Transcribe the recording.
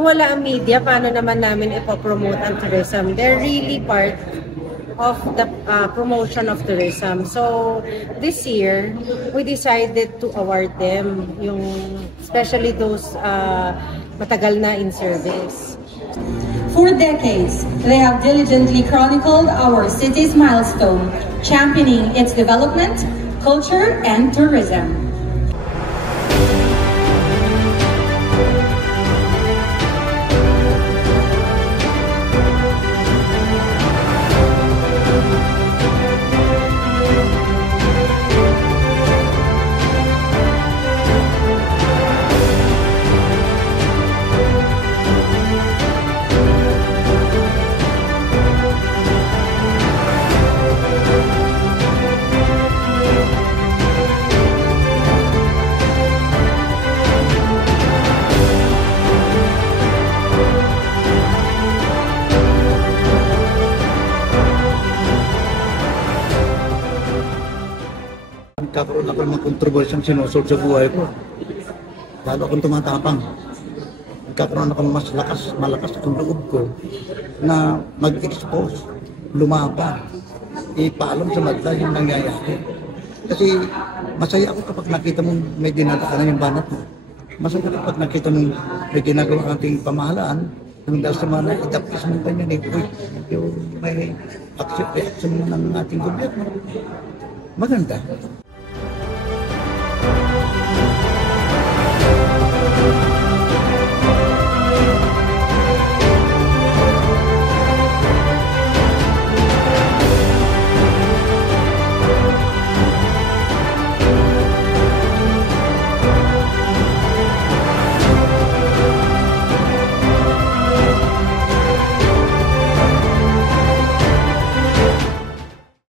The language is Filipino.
kung wala ang media, paano naman namin ipopromote ang tourism? They're really part of the promotion of tourism. So this year, we decided to award them, especially those matagal na in service. For decades, they have diligently chronicled our city's milestone, championing its development, culture, and tourism. Nagkakaroon ako ng kontrobersyang sinusolve sa buhay ko. Lalo akong tumatapang. Nagkakaroon ako ng malakas ang loob ko na mag-expose, lumaban, ipaalam sa madla yung nangyayari. Kasi masaya ako kapag nakita mong may dinadaanan yung banat mo. Masaya kapag nakita mong may ginagawa ang ating pamahalaan hanggang sa mga itapis mo pa yun yung may action ng ating gobyerno. Maganda.